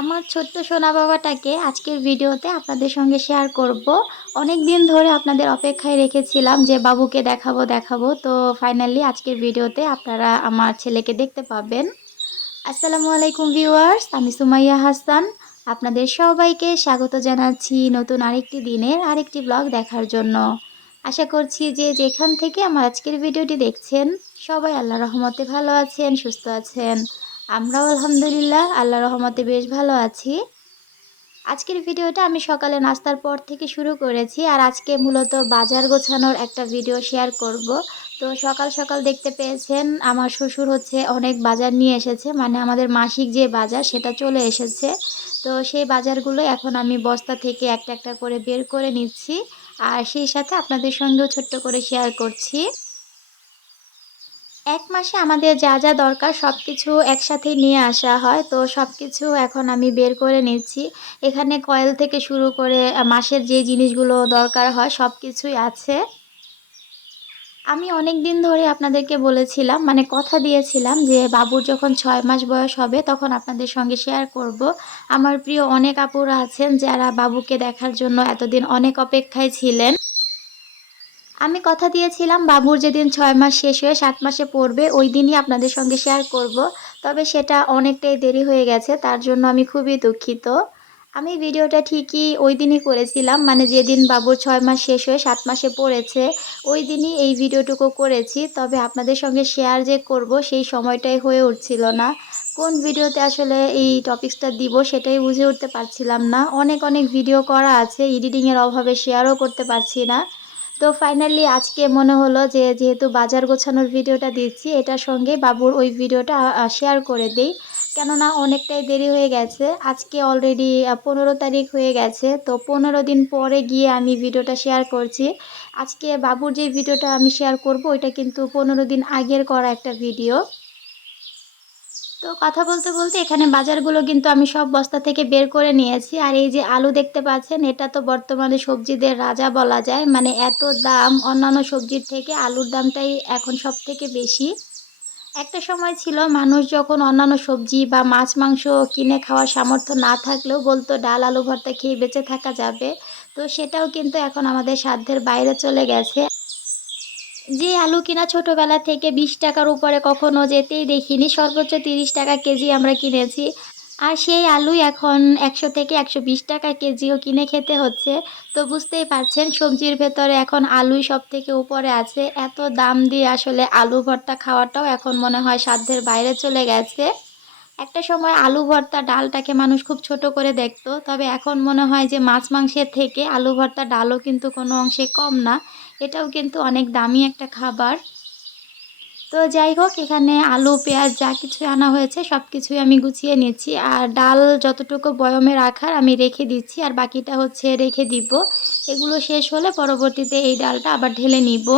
আমার ছোট্ট সোনা বাবাটাকে আজকের ভিডিওতে আপনাদের সঙ্গে শেয়ার করব। অনেক দিন ধরে আপনাদের অপেক্ষায় রেখেছিলাম যে, বাবুকে দেখাবো দেখাবো। তো ফাইনালি আজকের ভিডিওতে আপনারা আমার ছেলেকে দেখতে পাবেন। আসসালামু আলাইকুম ভিউয়ার্স আমি সুমাইয়া হাসান। আপনাদের সবাইকে স্বাগত জানাচ্ছি নতুন আরেকটি দিনের আরেকটি ব্লগ দেখার জন্য। আশা করছি যে যেখান থেকে আমার আজকের ভিডিওটি দেখছেন, সবাই আল্লাহ রহমতে ভালো আছেন, সুস্থ আছেন। আমরাও আলহামদুলিল্লাহ, আল্লাহ রহমতে বেশ ভালো আছি। আজকের ভিডিওটা আমি সকালে নাস্তার পর থেকে শুরু করেছি আর আজকে মূলত বাজার গোছানোর একটা ভিডিও শেয়ার করব। তো সকাল সকাল দেখতে পেয়েছেন, আমার শ্বশুর হচ্ছে অনেক বাজার নিয়ে এসেছে মানে আমাদের মাসিক যে বাজার সেটা চলে এসেছে। তো সেই বাজারগুলো এখন আমি বস্তা থেকে একটা একটা করে বের করে নিচ্ছি আর সেই সাথে আপনাদের সঙ্গেও ছোট্ট করে শেয়ার করছি। এক মাসে আমাদের যা যা দরকার সব কিছু একসাথেই নিয়ে আসা হয়। তো সব কিছু এখন আমি বের করে নিচ্ছি। এখানে কয়েল থেকে শুরু করে মাসের যে জিনিসগুলো দরকার হয় সব কিছুই আছে। আমি অনেক দিন ধরে আপনাদেরকে বলেছিলাম মানে কথা দিয়েছিলাম যে বাবুর যখন ছয় মাস বয়স হবে তখন আপনাদের সঙ্গে শেয়ার করব। আমার প্রিয় অনেক আপুরা আছেন যারা বাবুকে দেখার জন্য এতদিন অনেক অপেক্ষায় ছিলেন। আমি কথা দিয়েছিলাম, বাবুর যেদিন ছয় মাস শেষ হয়ে সাত মাসে পড়বে, ওই দিনই আপনাদের সঙ্গে শেয়ার করব। তবে সেটা অনেকটাই দেরি হয়ে গেছে, তার জন্য আমি খুবই দুঃখিত। আমি ভিডিওটা ঠিকই ওই দিনই করেছিলাম মানে যেদিন বাবুর ছয় মাস শেষ হয়ে সাত মাসে পড়েছে, ওই দিনই এই ভিডিওটুকু করেছি। তবে আপনাদের সঙ্গে শেয়ার যে করব, সেই সময়টাই হয়ে উঠছিল না। কোন ভিডিওতে আসলে এই টপিক্সটা দিব সেটাই বুঝে উঠতে পারছিলাম না। অনেক অনেক ভিডিও করা আছে এডিটিংয়ের অভাবে শেয়ারও করতে পারছি না। তো ফাইনালি আজকে মনে হলো যে যেহেতু বাজার গোছানোর ভিডিওটা দিচ্ছি, এটার সঙ্গে বাবুর ওই ভিডিওটা শেয়ার করে দিই। কেননা অনেকটাই দেরি হয়ে গেছে। আজকে অলরেডি পনেরো তারিখ হয়ে গেছে। তো পনেরো দিন পরে গিয়ে আমি ভিডিওটা শেয়ার করছি। আজকে বাবুর যে ভিডিওটা আমি শেয়ার করব, ওইটা কিন্তু পনেরো দিন আগের করা একটা ভিডিও। তো কথা বলতে বলতে এখানে বাজারগুলো কিন্তু আমি সব বস্তা থেকে বের করে নিয়েছি। আর এই যে আলু দেখতে পাচ্ছেন, এটা তো বর্তমানে সবজিদের রাজা বলা যায়। মানে এত দাম, অন্যান্য সবজির থেকে আলুর দামটাই এখন সব থেকে বেশি। একটা সময় ছিল মানুষ যখন অন্যান্য সবজি বা মাছ, মাংস কিনে খাওয়ার সামর্থ্য না থাকলেও বলতো, ডাল, আলু, ভর্তা খেয়ে বেঁচে থাকা যাবে। তো সেটাও কিন্তু এখন আমাদের সাধ্যের বাইরে চলে গেছে। যে আলু কিনা ছোটোবেলা থেকে বিশ টাকার উপরে কখনো যেতেই দেখিনি, সর্বোচ্চ তিরিশ টাকা কেজি আমরা কিনেছি। আর সেই আলু এখন একশো থেকে একশো বিশ টাকা কেজিও কিনে খেতে হচ্ছে। তো বুঝতেই পারছেন, সবজির ভেতরে এখন আলুই সব থেকে উপরে আছে। এত দাম দিয়ে আসলে আলু ভর্তা খাওয়াটাও এখন মনে হয় সাধ্যের বাইরে চলে গেছে। একটা সময় আলু ভর্তা ডালটাকে মানুষ খুব ছোট করে দেখতো, তবে এখন মনে হয় যে মাছ মাংসের থেকে আলু ভর্তা ডালও কিন্তু কোনো অংশে কম না। এটাও কিন্তু অনেক দামি একটা খাবার। তো যাই হোক, এখানে আলু, পেঁয়াজ যা কিছু আনা হয়েছে সব কিছুই আমি গুছিয়ে নিচ্ছি আর ডাল যতটুকু বয়মে রাখার আমি রেখে দিচ্ছি, আর বাকিটা হচ্ছে রেখে দিব। এগুলো শেষ হলে পরবর্তীতে এই ডালটা আবার ঢেলে নিব।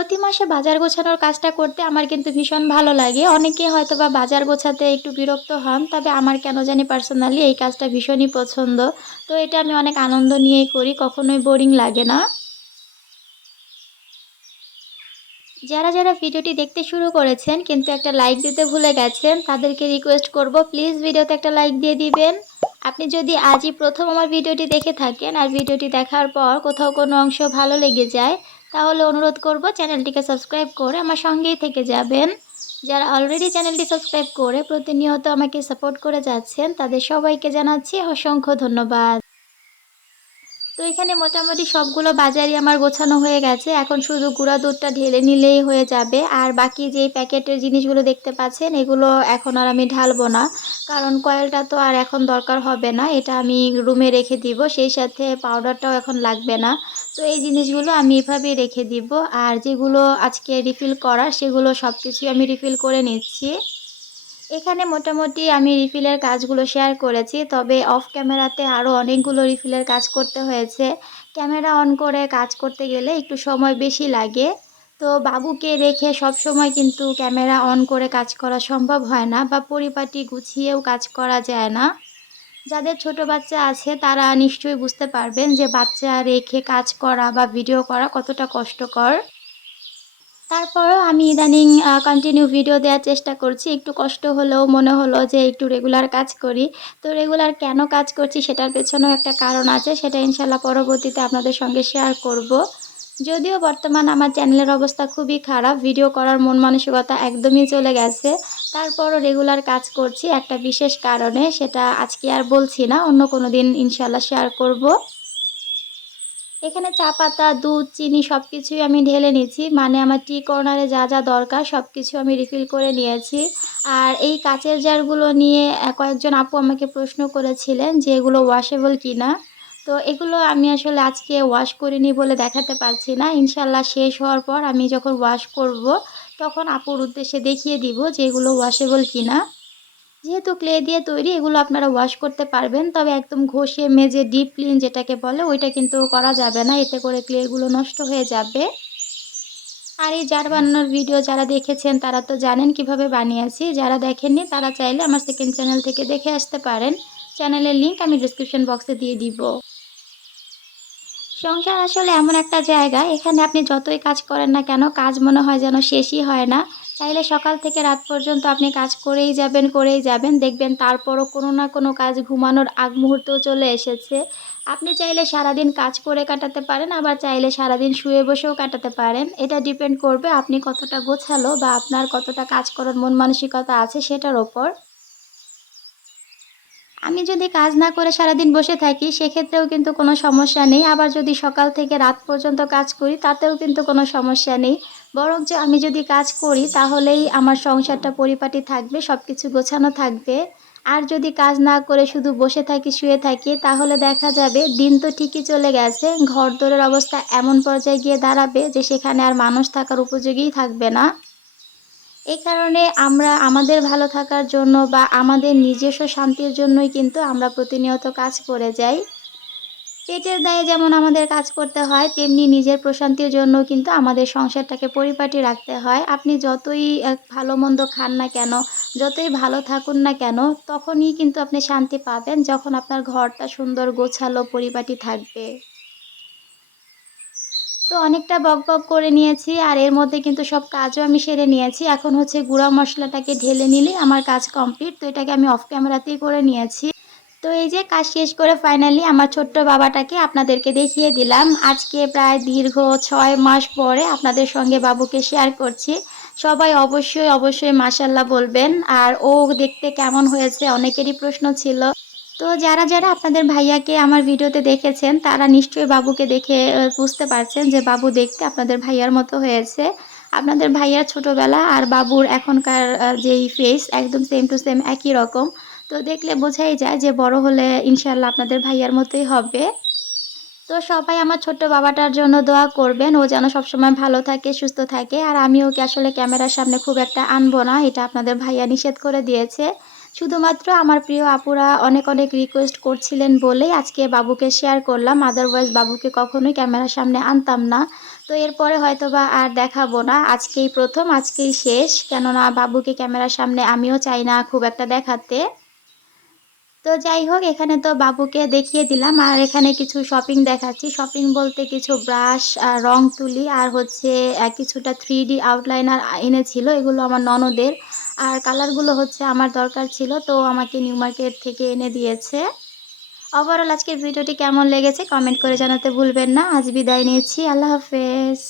প্রতি মাসে বাজার গোছানোর কাজটা করতে আমার কিন্তু ভীষণ ভালো লাগে। অনেকে হয়তো বা বাজার গোছাতে একটু বিরক্ত হন, তবে আমার কেন জানি পার্সোনালি এই কাজটা ভীষণই পছন্দ। তো এটা আমি অনেক আনন্দ নিয়েই করি, কখনোই বোরিং লাগে না। যারা যারা ভিডিওটি দেখতে শুরু করেছেন, কিন্তু একটা লাইক দিতে ভুলে গেছেন, তাদেরকে রিকোয়েস্ট করব প্লিজ ভিডিওতে একটা লাইক দিয়ে দিবেন। আপনি যদি আজই প্রথম আমার ভিডিওটি দেখে থাকেন, আর ভিডিওটি দেখার পর কোথাও কোনো অংশ ভালো লেগে যায় তাহলে অনুরোধ করব চ্যানেলটিকে সাবস্ক্রাইব করে আমার সঙ্গেই থেকে যাবেন। যারা অলরেডি চ্যানেলটি সাবস্ক্রাইব করে প্রতিনিয়ত আমাকে সাপোর্ট করে যাচ্ছেন, তাদের সবাইকে জানাচ্ছি অসংখ্য ধন্যবাদ। তো এখানে মোটামুটি সবগুলো বাজারই আমার গোছানো হয়ে গেছে। এখন শুধু গুঁড়া দুধটা ঢেলে নিলেই হয়ে যাবে। আর বাকি যেই প্যাকেটের জিনিসগুলো দেখতে পাচ্ছেন, এগুলো এখন আর আমি ঢালবো না। কারণ কয়েলটা তো আর এখন দরকার হবে না, এটা আমি রুমে রেখে দিব। সেই সাথে পাউডারটাও এখন লাগবে না। তো এই জিনিসগুলো আমি এভাবেই রেখে দিব। আর যেগুলো আজকে রিফিল করার, সেগুলো সব কিছুই আমি রিফিল করে নিচ্ছি। এখানে মোটামুটি আমি রিফিলের কাজগুলো শেয়ার করেছি, তবে অফ ক্যামেরাতে আরও অনেকগুলো রিফিলের কাজ করতে হয়েছে। ক্যামেরা অন করে কাজ করতে গেলে একটু সময় বেশি লাগে। তো বাবুকে রেখে সব সময় কিন্তু ক্যামেরা অন করে কাজ করা সম্ভব হয় না বা পরিপাটি গুছিয়েও কাজ করা যায় না। যাদের ছোট বাচ্চা আছে তারা নিশ্চয়ই বুঝতে পারবেন যে বাচ্চা রেখে কাজ করা বা ভিডিও করা কতটা কষ্টকর। তারপরও আমি ইদানিং কন্টিনিউ ভিডিও দেওয়ার চেষ্টা করছি একটু কষ্ট হলেও মনে হলো যে একটু রেগুলার কাজ করি তো রেগুলার কেন কাজ করছি সেটার পেছনেও একটা কারণ আছে, সেটা ইনশাল্লাহ পরবর্তীতে আপনাদের সঙ্গে শেয়ার করব। যদিও বর্তমান আমার চ্যানেলের অবস্থা খুবই খারাপ ভিডিও করার মন মানসিকতা একদমই চলে গেছে তারপরও রেগুলার কাজ করছি একটা বিশেষ কারণে, সেটা আজকে আর বলছি না, অন্য কোনো দিন ইনশাল্লাহ শেয়ার করব। এখানে চা পাতা, দুধ, চিনি সব কিছুই আমি ঢেলে নিয়েছি। মানে আমার টি কর্নারে যা যা দরকার সব কিছু আমি রিফিল করে নিয়েছি। আর এই কাচের জারগুলো নিয়ে কয়েকজন আপু আমাকে প্রশ্ন করেছিলেন যে এগুলো ওয়াশেবল কি না তো এগুলো আমি আসলে আজকে ওয়াশ করিনি বলে দেখাতে পারছি না। ইনশাল্লাহ শেষ হওয়ার পর আমি যখন ওয়াশ করব, তখন আপুর উদ্দেশ্যে দেখিয়ে দিব যে এগুলো ওয়াশেবল কি না যেহেতু ক্লে দিয়ে তৈরি, এগুলো আপনারা ওয়াশ করতে পারবেন। তবে একদম ঘষে মেজে ডিপ ক্লিন যেটাকে বলে, ওইটা কিন্তু করা যাবে না। এতে করে ক্লেগুলো নষ্ট হয়ে যাবে। আর এই জার বানানোর ভিডিও যারা দেখেছেন, তারা তো জানেন কীভাবে বানিয়েছি। যারা দেখেননি, তারা চাইলে আমার সেকেন্ড চ্যানেল থেকে দেখে আসতে পারেন। চ্যানেলের লিঙ্ক আমি ডিসক্রিপশন বক্সে দিয়ে দিব। সংসার আসলে এমন একটা জায়গা, এখানে আপনি যতই কাজ করেন না কেন, কাজ মনে হয় যেন শেষই হয় না। চাইলে সকাল থেকে রাত পর্যন্ত আপনি কাজ করেই যাবেন করেই যাবেন। দেখবেন তারপরও কোনো না কোনো কাজ ঘুমানোর আগ মুহূর্তেও চলে এসেছে। আপনি চাইলে সারাদিন কাজ করে কাটাতে পারেন, আবার চাইলে সারাদিন শুয়ে বসেও কাটাতে পারেন। এটা ডিপেন্ড করবে আপনি কতটা গোছালো বা আপনার কতটা কাজ করার মন মানসিকতা আছে সেটার ওপর। আমি যদি কাজ না করে সারাদিন বসে থাকি, সেক্ষেত্রেও কিন্তু কোনো সমস্যা নেই। আবার যদি সকাল থেকে রাত পর্যন্ত কাজ করি, তাতেও কিন্তু কোনো সমস্যা নেই। বরং যে আমি যদি কাজ করি, তাহলেই আমার সংসারটা পরিপাটি থাকবে সব কিছু গোছানো থাকবে। আর যদি কাজ না করে শুধু বসে থাকি, শুয়ে থাকি, তাহলে দেখা যাবে দিন তো ঠিকই চলে গেছে। ঘর দোরের অবস্থা এমন পর্যায়ে গিয়ে দাঁড়াবে যে সেখানে আর মানুষ থাকার উপযোগীই থাকবে না। এই কারণে আমরা আমাদের ভালো থাকার জন্য বা আমাদের নিজস্ব শান্তির জন্যই কিন্তু আমরা প্রতিনিয়ত কাজ করে যাই। পেটের দায়ে যেমন আমাদের কাজ করতে হয়, তেমনি নিজের প্রশান্তির জন্য কিন্তু আমাদের সংসারটাকে পরিপাটি রাখতে হয়। আপনি যতই ভালো মন্দ খান না কেন, যতই ভালো থাকুন না কেন, তখনই কিন্তু আপনি শান্তি পাবেন যখন আপনার ঘরটা সুন্দর গোছালো পরিপাটি থাকবে। তো অনেকটা বক বক করে নিয়েছি আর এর মধ্যে কিন্তু সব কাজও আমি সেরে নিয়েছি। এখন হচ্ছে গুঁড়া মশলাটাকে ঢেলে নিলে আমার কাজ কমপ্লিট। তো এটাকে আমি অফ ক্যামেরাতেই করে নিয়েছি। তো এই যে কাজ শেষ করে ফাইনালি আমার ছোট্ট বাবাটাকে আপনাদেরকে দেখিয়ে দিলাম। আজকে প্রায় দীর্ঘ ছয় মাস পরে আপনাদের সঙ্গে বাবুকে শেয়ার করছি। সবাই অবশ্যই অবশ্যই মাসাল্লাহ বলবেন। আর ও দেখতে কেমন হয়েছে অনেকেরই প্রশ্ন ছিল। তো যারা যারা আপনাদের ভাইয়াকে আমার ভিডিওতে দেখেছেন, তারা নিশ্চয়ই বাবুকে দেখে বুঝতে পারছেন যে বাবু দেখতে আপনাদের ভাইয়ার মতো হয়েছে। আপনাদের ভাইয়ার ছোটোবেলা আর বাবুর এখনকার যেই ফেস একদম সেম টু সেম একই রকম। তো দেখলে বোঝাই যায় যে বড় হলে ইনশাল্লাহ আপনাদের ভাইয়ার মতোই হবে। তো সবাই আমার ছোট্ট বাবাটার জন্য দোয়া করবেন। ও যেন সবসময় ভালো থাকে, সুস্থ থাকে। আর আমি ওকে আসলে ক্যামেরার সামনে খুব একটা আনব না, এটা আপনাদের ভাইয়া নিষেধ করে দিয়েছে। শুধুমাত্র আমার প্রিয় আপুরা অনেক অনেক রিকোয়েস্ট করছিলেন বলেই আজকে বাবুকে শেয়ার করলাম। আদারওয়াইজ বাবুকে কখনোই ক্যামেরার সামনে আনতাম না। তো এরপরে হয়তো বা আর দেখাবো না। আজকেই প্রথম, আজকেই শেষ। কেননা বাবুকে ক্যামেরার সামনে আমিও চাই না খুব একটা দেখাতে। তো যাই হোক, এখানে তো বাবুকে দেখিয়ে দিলাম। আর এখানে কিছু শপিং দেখাচ্ছি। শপিং বলতে কিছু ব্রাশ আর রং তুলি আর হচ্ছে কিছুটা থ্রি ডি আউটলাইনার এনেছিল। এগুলো আমার ননদের। আর কালারগুলো হচ্ছে আমার দরকার ছিল, তো আমাকে নিউ মার্কেট থেকে এনে দিয়েছে। ওভারঅল আজকের ভিডিওটি কেমন লেগেছে কমেন্ট করে জানাতে ভুলবেন না। আজ বিদায় নিয়েছি আল্লাহ হাফেজ।